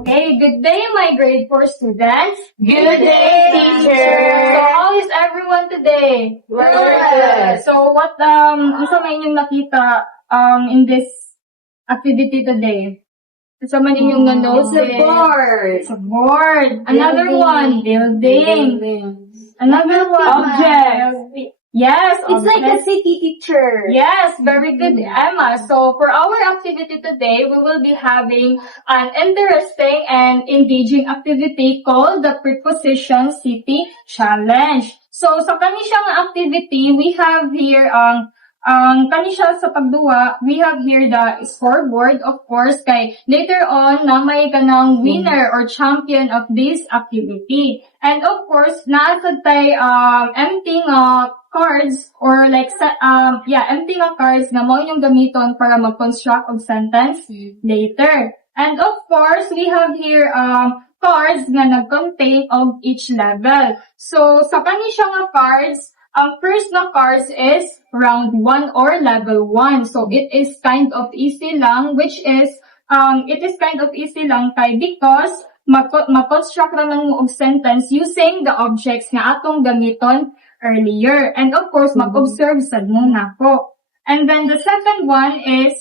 Okay, good day, my grade 4 students. Good day, teacher. So, how is everyone today? We're good. So, what, gusto mo inyong nakita, in this activity today? Gusto mo inyong notes? board. It's a board. Another one, building. Another one, Object. Yes, It's like a object. city teacher. Yes, very good, Emma. So for our activity today, we will be having an interesting and engaging activity called the Preposition City Challenge. So sa kani siyang activity, we have here kani siya sa pagduwa, we have here the scoreboard, of course, kay later on na may kanang winner or champion of this activity. And of course, naasad tay empty cards or like empty cards na mo yung gamiton para mag-construct of sentence later. And of course, we have here cards na nag-contain of each level. So sa kani siya nga cards, ang first na cards is round 1 or level 1. So it is kind of easy lang, which is kay because mag-construct naman mo og sentence using the objects nga atong gamiton earlier. And of course, mag-observe sad muna ko. And then the second one is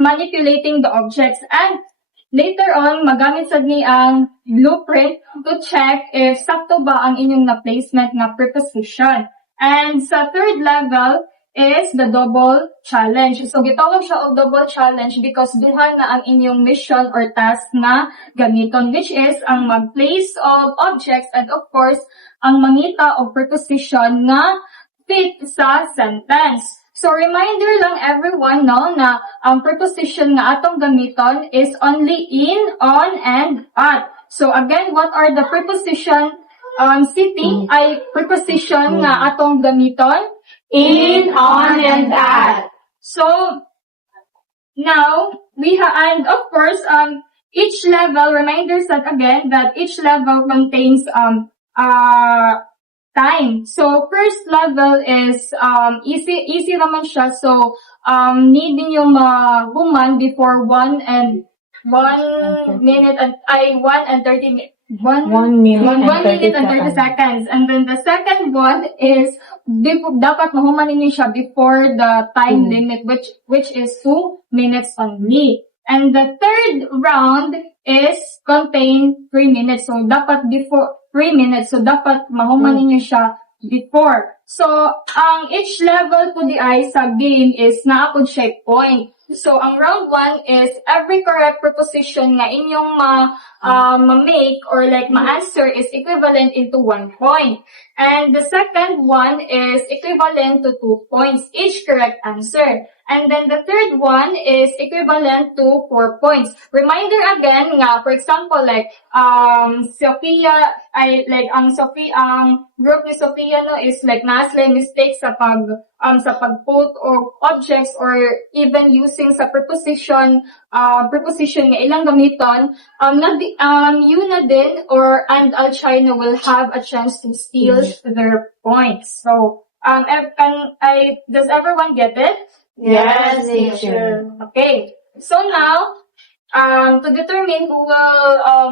manipulating the objects. And later on, magamit sad ni ang blueprint to check if sakto ba ang inyong na-placement na preposition. And sa third level is the double challenge. So, gitawag siya og double challenge because duha na ang inyong mission or task na gamiton, which is ang mag-place of objects and of course, ang mangita o preposition nga fit sa sentence. So, reminder lang everyone, no, na ang preposition nga atong gamiton is only in, on, and at. So, again, what are the preposition? City ay preposition nga atong gamiton? In, on, and at. So, now, and of course, each level, reminders that again, that each level contains, time. So, first level is, easy naman siya. So, need ninyo human before 1 minute and 30 minute and 30 seconds. And then the second one is, dapat mahuman ninyo siya before the time limit, which is 2 minutes only. And the third round is contain 3 minutes. So, dapat before 3 minutes. So, dapat mahuman ninyo siya before. So, ang each level po di ay sa game is naapod siya point. So, ang round 1 is every correct preposition nga inyong ma-make or like ma-answer is equivalent into 1 point. And the second one is equivalent to 2 points, each correct answer. And then the third one is equivalent to 4 points. Reminder again nga, for example, like, Sophia, ang group ni Sophia, no, is like, naslay mistakes sa pag-put or objects or even using sa preposition nga ilang gamiton, you na din and Alchina will have a chance to steal their points. So, does everyone get it? Yes, teacher. Okay. So now, to determine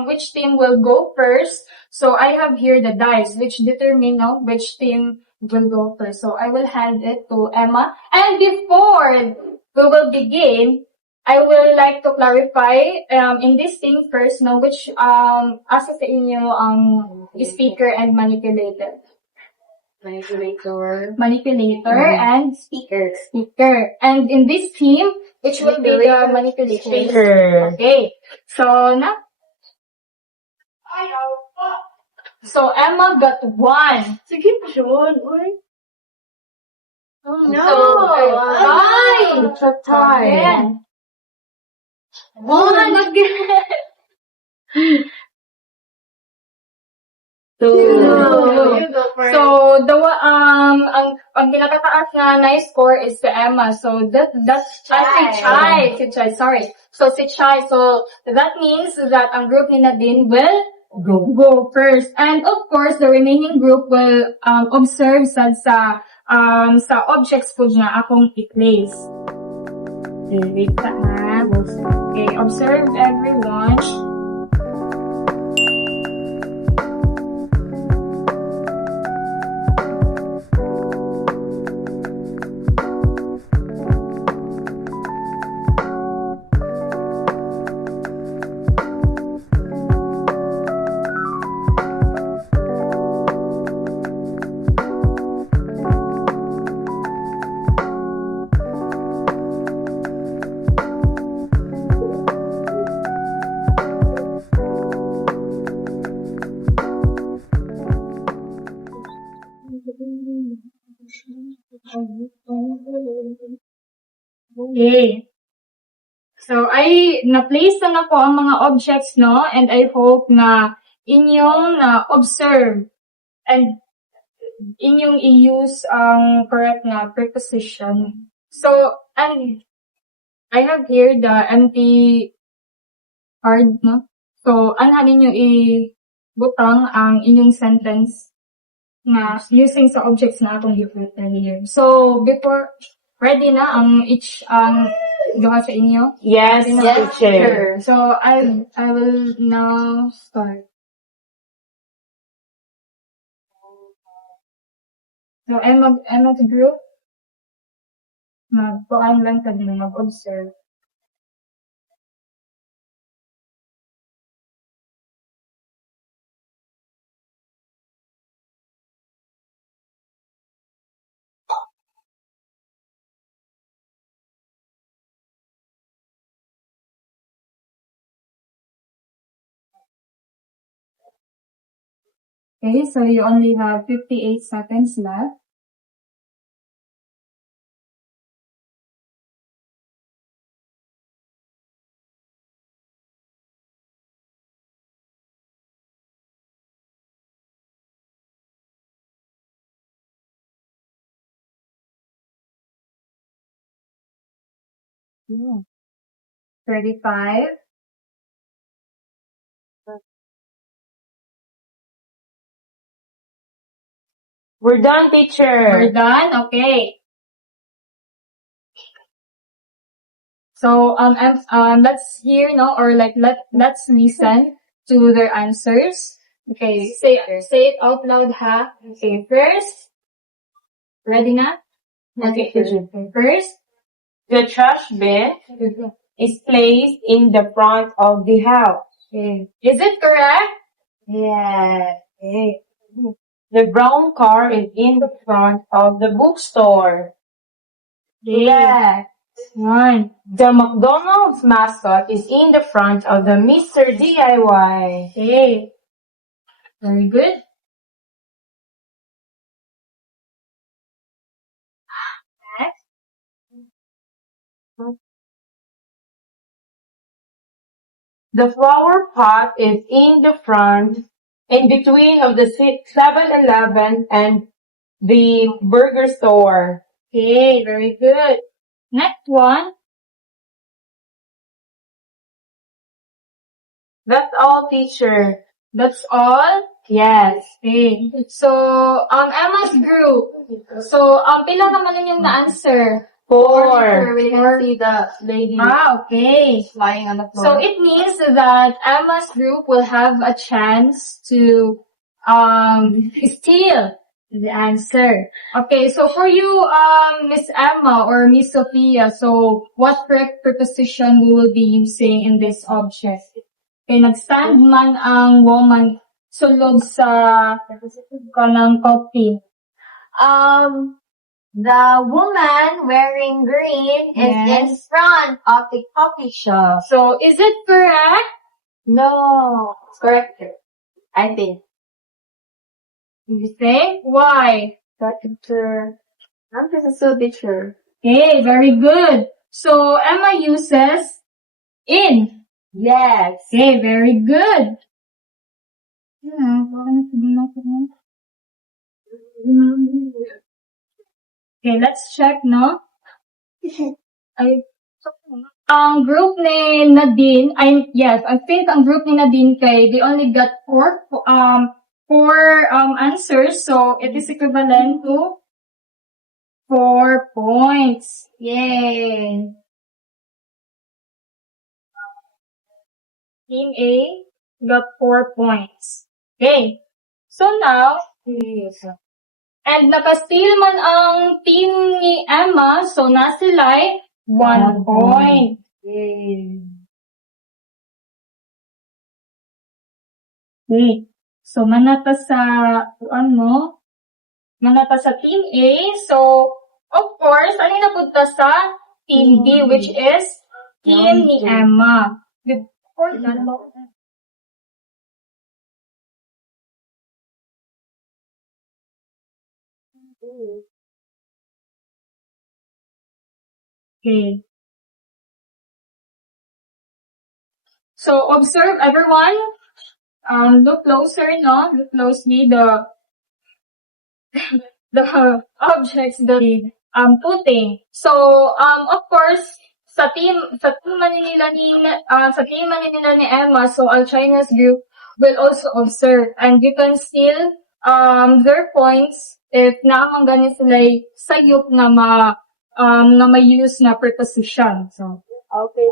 which team will go first, so I have here the dice, which determine which team will go first. So I will hand it to Emma. And before we will begin, I will like to clarify in this team first, which asa sa inyo ang speaker and manipulator. Manipulator and Speaker. And in this team, which will be the manipulator? Speaker. Okay. So, So, Emma got 1. Sige pa siya, oy. Oh, no. Tie. It's a tie. Again. 1 again. 2. You go first. So, ang pinakataas na na-score is si Emma. So, that's si Chai. Sorry. So, si Chai. So, that means that ang group ni Nadine will go first. And of course, the remaining group will observe sa objects po na akong i-place. Okay, wait pa ha. Okay, observe everyone. Okay. So, na-place na po ang mga objects, no? And I hope na inyong na-observe and inyong i-use ang correct na preposition. So, and I have here the empty card, no? So, anhanin nyo i-butang ang inyong sentence na using sa objects na akong given earlier. So, before, ready na ang each duha sa inyo? Yes, Ready na? teacher. So, I will now start. So, I'm mag-group. Magpuan lang ka din, mag-observe. Okay, so you only have 58 seconds left. Yeah. 35. We're done, teacher. We're done? Okay. So, let's hear, no, or like, let's listen to their answers. Okay, say it out loud, ha? Okay, first. Ready na? Okay, first. The trash bin is placed in the front of the house. Okay. Is it correct? Yeah. Okay. The brown car is in the front of the bookstore. Correct. One. The McDonald's mascot is in the front of the Mr. DIY. Okay. Very good. Next. The flower pot is in the front, in between of the 7-Eleven and the burger store. Okay, very good. Next one. That's all, teacher. That's all. Yes. Okay. So, Emma's group. So, pila naman yung na-answer? 4. We didn't see the lady Okay. lying on the floor. So, it means that Emma's group will have a chance to, steal the answer. Okay, so for you, Miss Emma or Miss Sophia, so what correct preposition we will be using in this object? Okay, nag-stand man ang woman sulod sa kanang coffee. The woman wearing green is in Yes. front of the coffee shop. So, is it correct? No, it's correct. I think. You think? Why? That teacher. I'm just a so teacher. Okay, very good. So, Emma uses in. Yes. Okay, very good. Okay, let's check, no? Ay, ang group ni Nadine, I think ang group ni Nadine kay, they only got four answers, so it is equivalent to 4 points. Yay! Team A got 4 points. Okay. So now, and naka-steal man ang team ni Emma, so na sila'y 1 point. Okay. So, manata sa, manata sa Team A. So, of course, ano yung napunta sa Team B, which is Team ni Emma. Good. Okay. So, observe everyone. Look closer, no? Look closely the objects that putting. So, of course, sa team Manila ni Emma, so All China's group will also observe, and you can still their points if naamang ganit sila sayop na may use na preposition. So, Okay.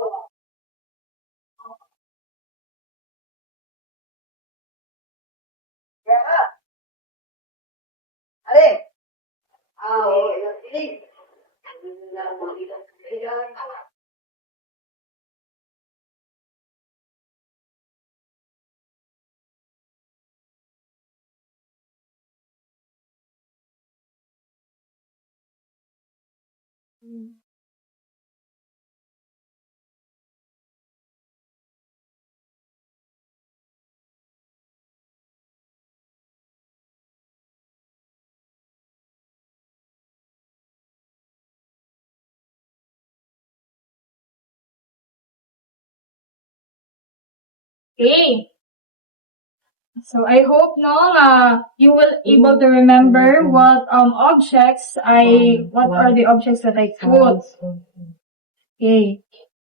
okay. So I hope you will able to remember what are the objects that I put. Okay.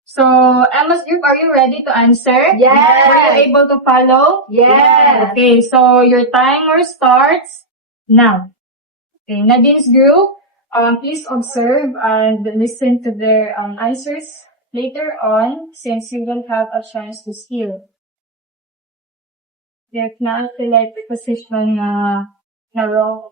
So Emma's group, are you ready to answer? Yes. Were you able to follow? Yes. Okay, so your timer starts now. Okay, Nadine's group, please observe and listen to their answers later on, since you will have a chance to steal. If not, sila preposition na wrong.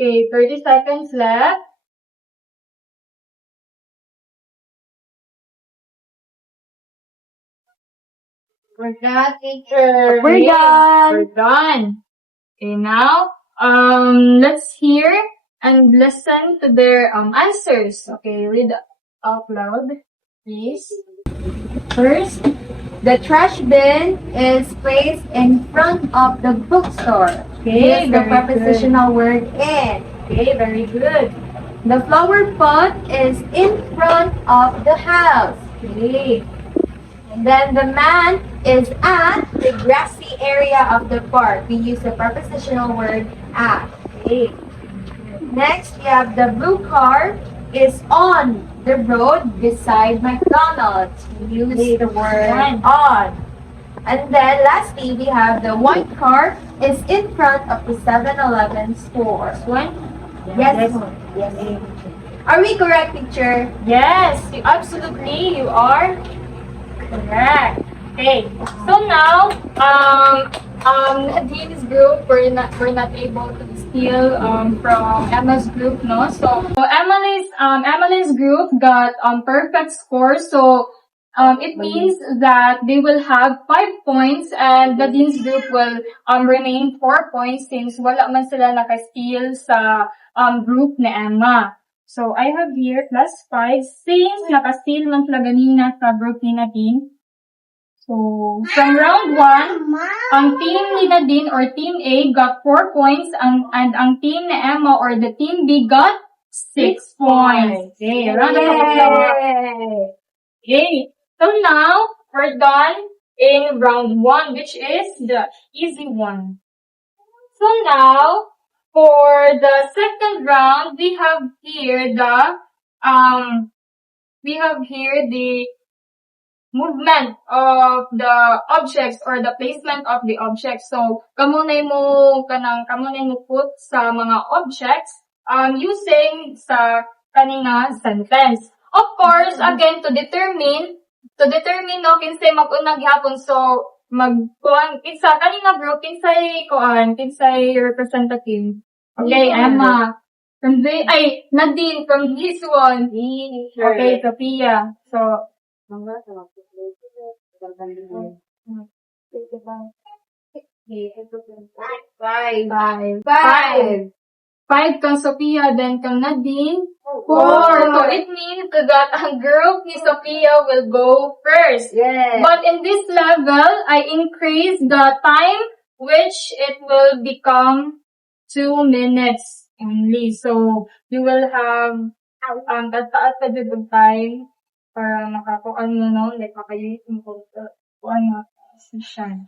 Okay, 30 seconds left. We're done, teacher. We're done. We're done. Okay, now, let's hear and listen to their answers. Okay, read out loud, please. First, the trash bin is placed in front of the bookstore. Okay, Use the very prepositional word in. Okay, very good. The flower pot is in front of the house. Okay. And then the man is at the grassy area of the park. We use the prepositional word at. Okay. Next, we have the blue car is on the road beside McDonald's. We use the word on. And then lastly, we have the white car is in front of the 7-Eleven store. One? Yes. Yes. Are we correct, teacher? Yes, absolutely, you are correct. Okay, so now, Nadine's group, we're not able to steal from Emma's group, no? So Emily's group got perfect score, so it means that they will have 5 points, and Nadine's group will remain 4 points since wala man sila naka-steal sa group ni Emma. So I have here +5 since naka-steal man sila ganina sa group ni Nadine. So, from round 1, ang team ni Nadine or Team A got 4 points and ang team ni Emma or the Team B got 6 points. Okay, round of applause. Okay, so now, we're done in round 1, which is the easy one. So now, for the second round, we have here the movement of the objects or the placement of the objects. So, kamunay mo put sa mga objects using sa kanina sentence. Of course, again, to determine no kinsay mag-unang gihapon. So, kanina bro, kinsay representative. Okay, Emma. Nadine from this one. Okay, Sophia. So, Five kang Sophia, then kang Nadine. 4. So it means that ang group ni Sophia will go first. Yes. But in this level, I increase the time which it will become 2 minutes only. So you will have taas pa dito time para makakuan mo no, like makayuit mo ko position.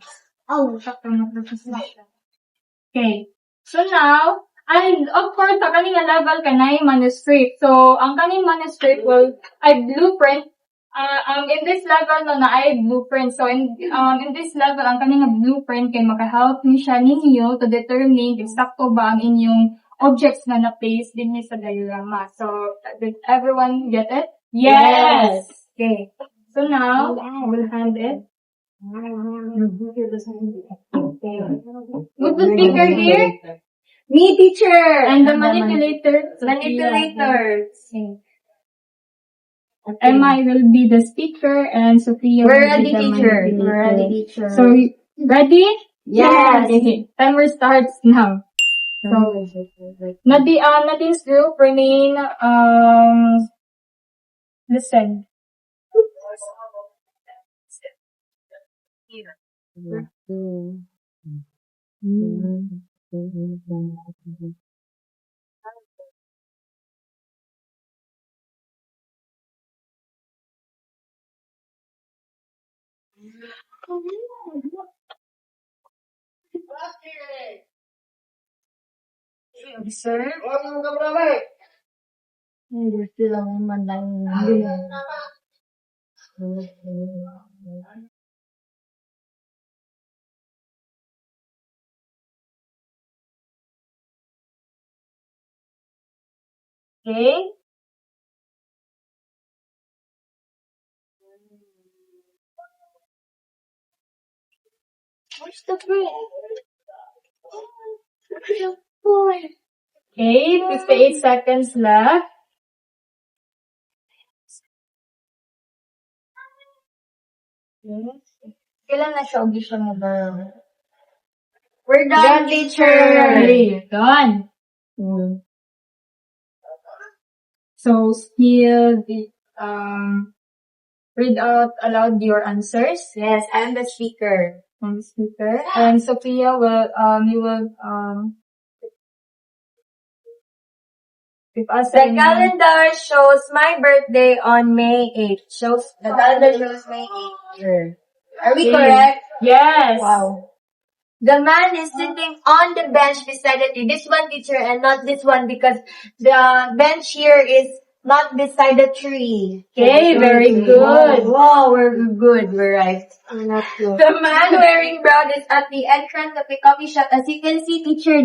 Okay. So now, and of course, sa kanina level, kanay manuscript. So, ang kaning manuscript ay blueprint. In this level, no, na ay blueprint. So, in this level, ang kaning blueprint kay makahelp ni siya ninyo to determine exacto ba ang inyong objects na na-place din niya sa diorama. So, did everyone get it? Yes! Okay. So now, I will hand it. Okay. Who's the speaker here? Me, teacher. And the manipulator. Manipulators. Emma will be the speaker and Sophia We're will be ready, the teacher. manipulator. We're ready, teacher. So, ready? Yes. Okay. Timer starts now. So, Nadine's group remain, listen. Observe. Okay. Where's the brain? Okay, 58 seconds left. Kailan na siya audition mo ba? We're done, teacher. Okay, done. So, still, read out aloud your answers. Yes, I'm the speaker. From the speaker. And Sophia will, give us The calendar shows my birthday on May 8th. The calendar shows May 8th. Are we correct? Yes. Wow. The man is sitting on the bench beside the tree. This one, teacher, and not this one because the bench here is not beside the tree. Okay, very good. Wow, we're good. We're right. Not good. The man wearing brown is at the entrance of the coffee shop. As you can see, teacher,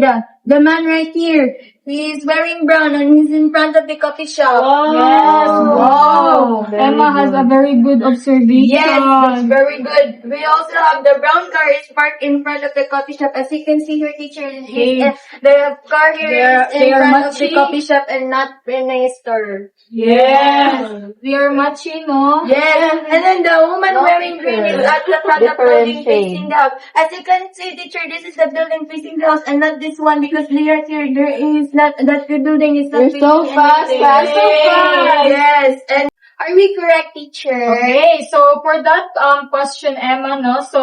the man right here, he is wearing brown and he's in front of the coffee shop. Yes. Wow. Emma has a very good observation. Yes, that's very good. We also have the brown car is parked in front of the coffee shop. As you can see here, teacher, the car here is in front of the coffee shop and not in a store. Yes. We are matching, no? Yes, and then the woman wearing green is at the front of the building facing the house. As you can see, teacher, this is the building facing the house and not this one because there is not, that the building is not You're so fast, anything. fast, so fast. Yes, and Are we correct, teacher? Okay, so for that question, Emma, no, so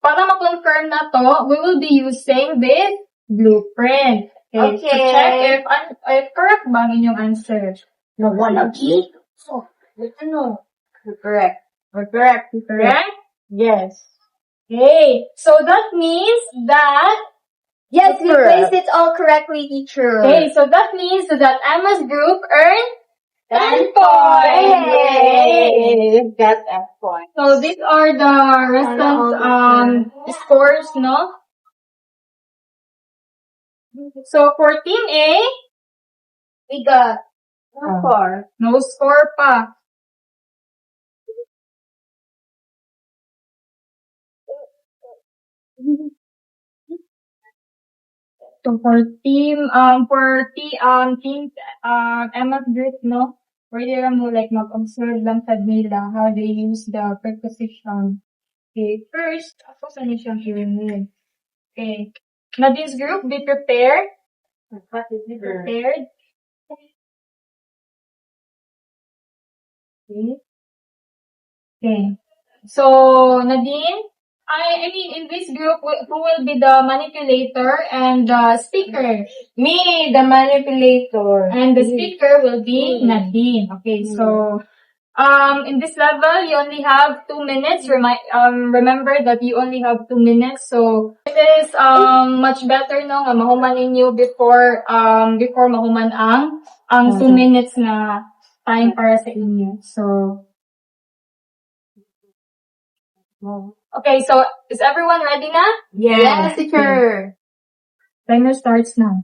para ma-confirm na to, we will be using this blueprint. Okay. To Okay. check if correct ba ang inyong answer. No one again. So, ano? Correct. We're correct. Correct? Yes. Okay. So that means that Yes, we Correct. placed it all correctly, teacher. okay, so that means that Emma's group earned 10 points. Yay! Got that point. So these are the restant scores, no? So for team A, We got Oh. 4. no score pa. So for team Emma's group, no? Pwede lang mo like mag-observe lang sa nila how they use the preposition. Okay, first, ako saan niyo siyang i-remove? Okay. Nadine's group, be prepared. Be prepared. Okay. Okay. So, Nadine, I mean, in this group, who will be the manipulator and the speaker? Me, the manipulator. And the speaker will be Nadine. Okay, so, in this level, you only have 2 minutes. Remember that you only have 2 minutes. So, it is, much better, no, nga mahuman ninyo before mahuman ang 2 minutes na time para sa inyo. So, okay, so, is everyone ready na? Yes, teacher. Timer starts now.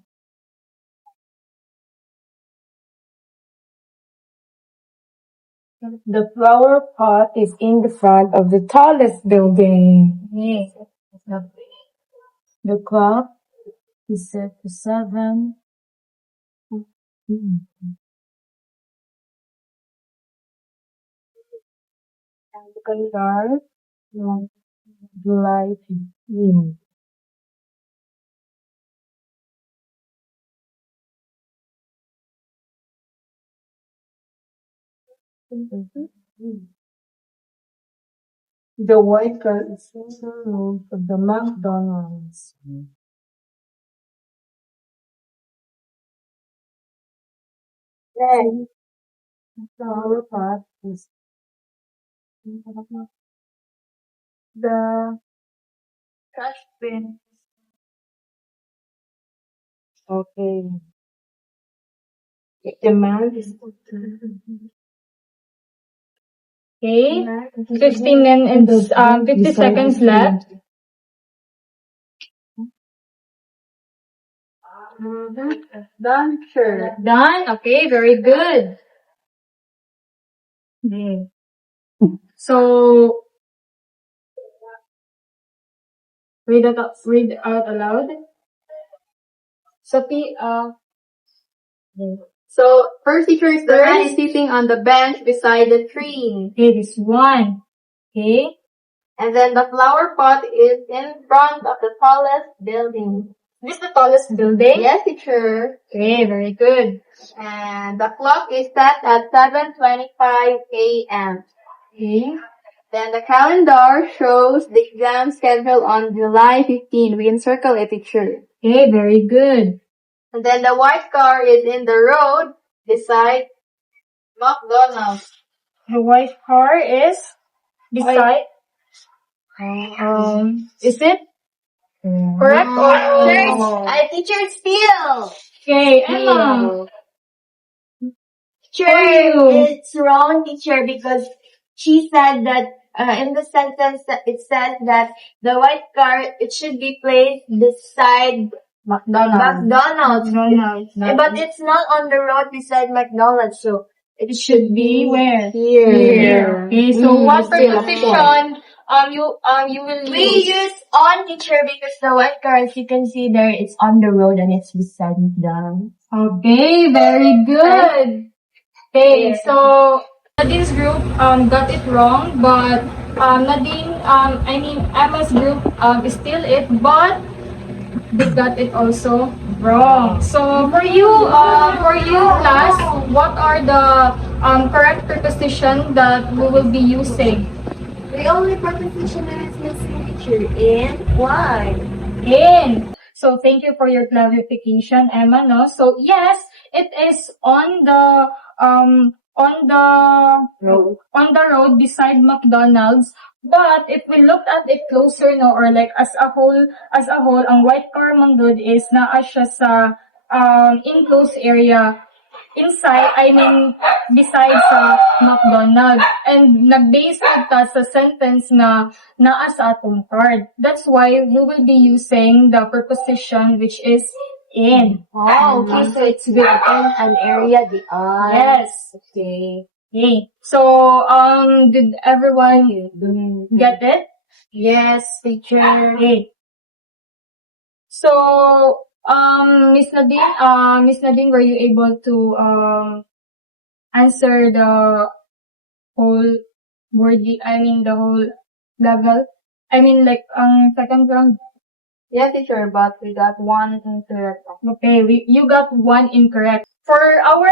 The flower pot is in the front of the tallest building. Yes. The clock is set to 7. And the calendar on July 15. The white car is in the room of the McDonald's. Then, the flower pot is the trash bin. Okay. The man is Okay. 15 minutes, 50 seconds left. done, sure. Done? Okay, very good. Okay. So, read out aloud. So, So, first teacher is the man is sitting on the bench beside the tree. okay, this one. Okay. And then the flower pot is in front of the tallest building. This is the tallest building? Yes, teacher. Okay, very good. And the clock is set at 7:25 a.m. Okay. Then the calendar shows the exam schedule on July 15. We can circle it, teacher. Okay, very good. And then the white car is in the road beside McDonald's. The white car is beside. Is it correct or Teacher, still. okay, Emma? Teacher, For you. it's wrong, teacher, because she said that in the sentence that it says that the white car, it should be placed beside McDonald's. But it's not on the road beside McDonald's, so it should be where? here. Okay, so what still a preposition you will We use? use on, teacher, because the white car, as you can see there, it's on the road and it's beside McDonald's. Okay, very good. Okay, so Nadine's group got it wrong, but Emma's group is still it, but they got it also wrong. So for you class, what are the correct preposition that we will be using? The only preposition that is missing, teacher, in why? In. So thank you for your clarification, Emma. No, so yes, it is on the No. on the road beside McDonald's. But if we look at it closer, no, or like as a whole, ang White Car Manggod is naa siya sa enclosed area. Inside, I mean, beside sa McDonald's. And nag-base ta sa sentence na naa sa atong card. That's why we will be using the preposition which is in. Oh, okay, so it's within an area beyond. Yes. Okay. Okay. So, did everyone get it? Yes, teacher. Okay. So, Miss Nadine, were you able to answer the whole the whole level? I mean, like, second round. Yeah, teacher, but we got one incorrect. Okay, you got one incorrect. For our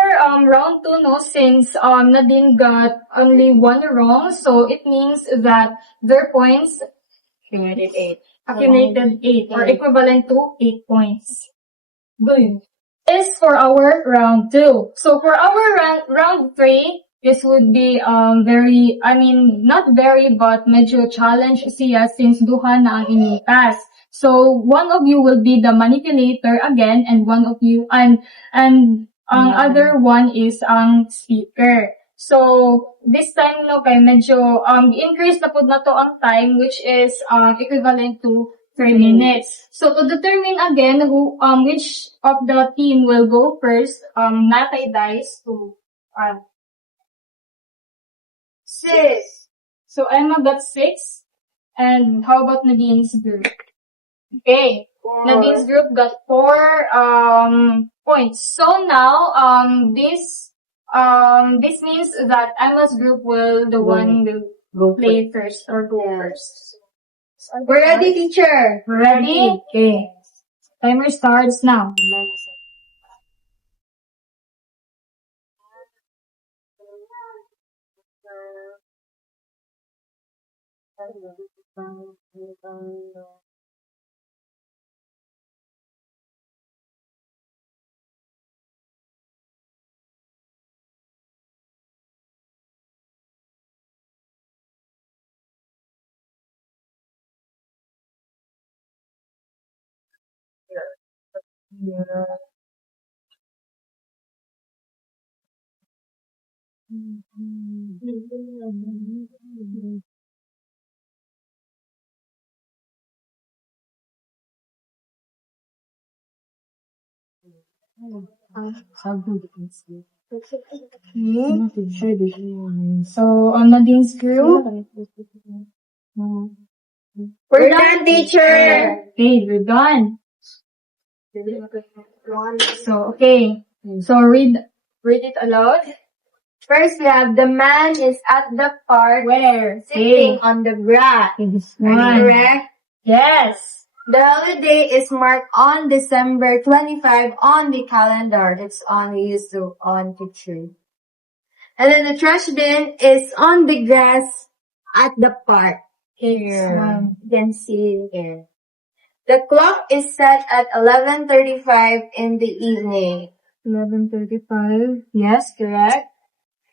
round 2, no, since Nadine got only one wrong, so it means that their points accumulated 8 or equivalent to 8 points. Good. Is for our round 2. So for our round 3, this would be not very but medyo challenge siya since duha na ang initas. So one of you will be the manipulator again and one of you and ang other one is ang speaker. So this time no kay medyo increase na pud na to ang time which is equivalent to 3 minutes. So to determine again who which of the team will go first, natay dice to 6. So Emma got 6. And how about Nadine's group? Okay. Nadine's group got 4 points. So now this means that Emma's group will play first or go first. We're ready, teacher. Ready? Okay. Timer starts now. So on Nadine's group, We're done, teacher. okay, we're done. So okay, so read it aloud. First, we have the man is at the park Where? sitting Okay. on the grass. One. Correct? Yes. The holiday is marked on December 25 on the calendar. It's on, we used to on picture. And then the trash bin is on the grass at the park. Here. You can see it here. The clock is set at 11:35 in the evening. 11:35. Yes, correct.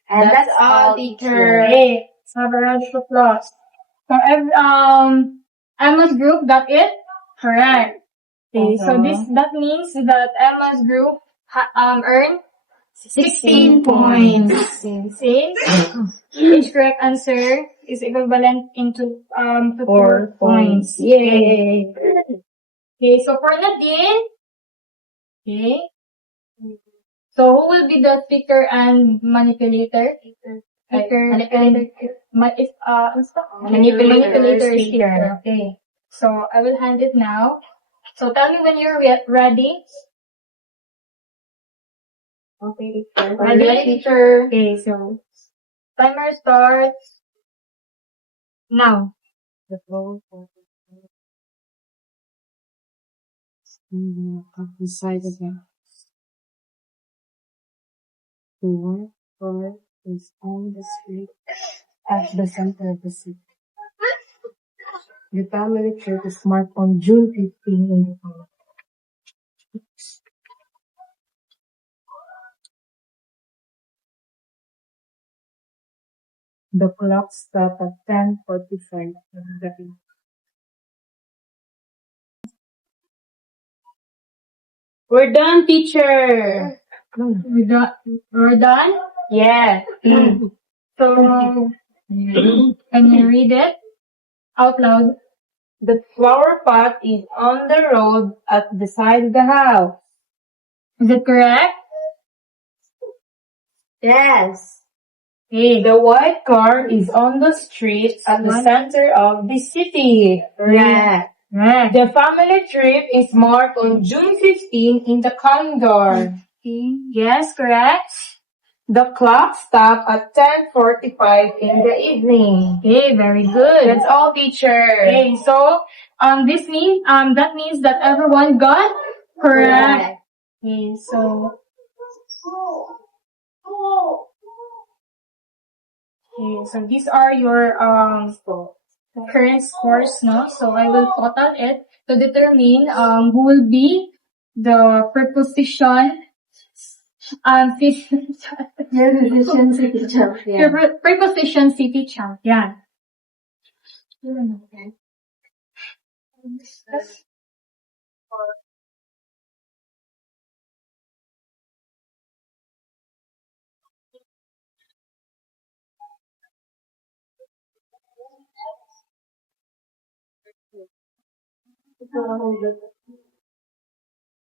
And that's all, teacher. Okay. Let's have a round of applause. So Emma's group got it correct. Okay. So that means that Emma's group earned 16 points. See? Each correct answer is equivalent into to 4 points. Yay. Okay, so for Nadine, okay. So who will be the speaker and manipulator? Manipulator is speaker. Okay. So I will hand it now. So tell me when you're ready. Okay. Ready, teacher. Okay, so timer starts now. Beside the door is on the street at the center of the city. The family trip is marked on June 15 in the fall. The clock stopped at 10:45 in the evening. We're done, teacher. We're done? Yes. So, can you read it out loud? The flower pot is on the road at the side of the house. Is it correct? Yes. Okay. The white car is on the street at the center of the city. Correct. Correct. The family trip is marked on June 15 in the calendar. Okay. Yes, correct. The clock stopped at 10:45 in the evening. Okay, very good. That's all, teacher. Okay, so that means that everyone got correct. Okay, so these are your current scores, no? So I will total it to determine who will be the preposition Preposition city champion. preposition city champion.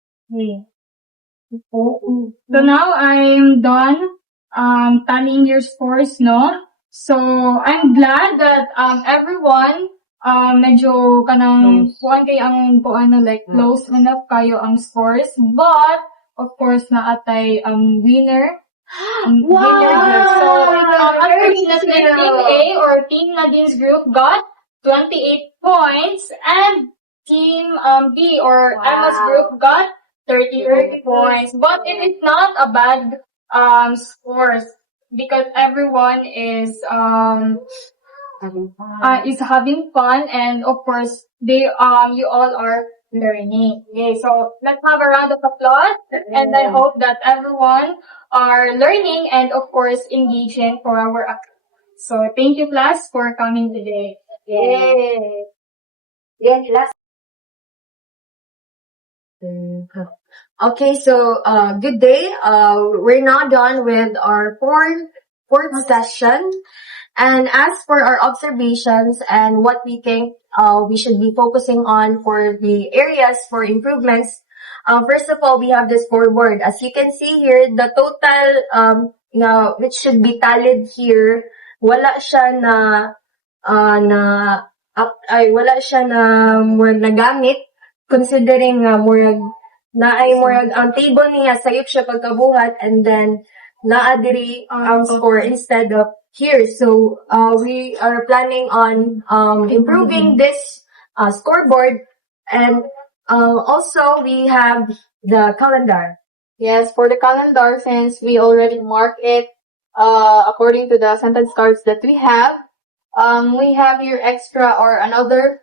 Okay. So now I'm done tallying your scores, no? So I'm glad that everyone medyo kanang kuan kay ang kuan like close enough kayo ang scores, but of course naatay winner. Winner here. So unfortunately team A or team Nadine's group got 28 points and team B or Emma's group got 30 points. But it is not a bad scores because everyone is having fun, and of course they you all are learning. Okay, so let's have a round of applause, and I hope that everyone are learning and of course engaging for our activity. So thank you class for coming today. Yay. Yes, last. Okay, so good day. We're now done with our fourth session. And as for our observations and what we think we should be focusing on for the areas for improvements, first of all, we have the scoreboard. As you can see here, the total which should be tallied here, wala siya murag nagamit, considering murag ang table niya sayop siya pagkabuhat, and then naa diri ang score instead of here. So we are planning on improving this scoreboard, and also we have the calendar. Yes, for the calendar, since we already marked it according to the sentence cards that we have here extra or another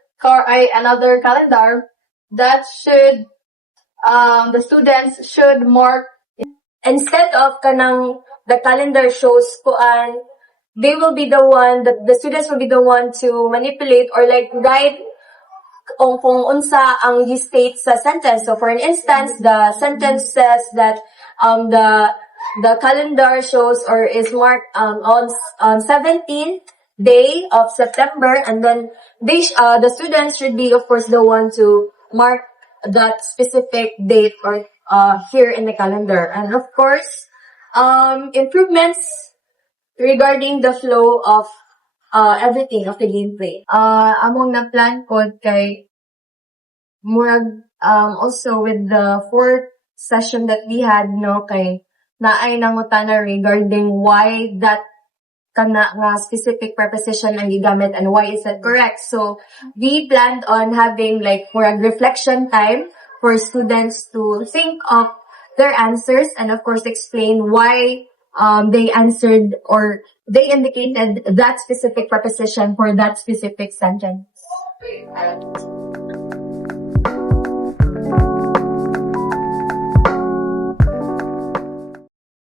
calendar that should the students should mark. Instead of kanang the calendar shows kuan, they will be the one, the students will be the one to manipulate or like write kung unsa ang state sa sentence. So for an instance, the sentence says that the calendar shows or is marked on 17th day of September, and then the students should be of course the one to mark that specific date or here in the calendar. And of course, improvements regarding the flow of everything of the gameplay. Among na plan ko kay murag also with the fourth session that we had, no, kay naay nangutana regarding why that kana nga specific preposition ang gigamit and why is that correct. So we planned on having like murag reflection time for students to think of their answers and of course explain why they answered or they indicated that specific preposition for that specific sentence.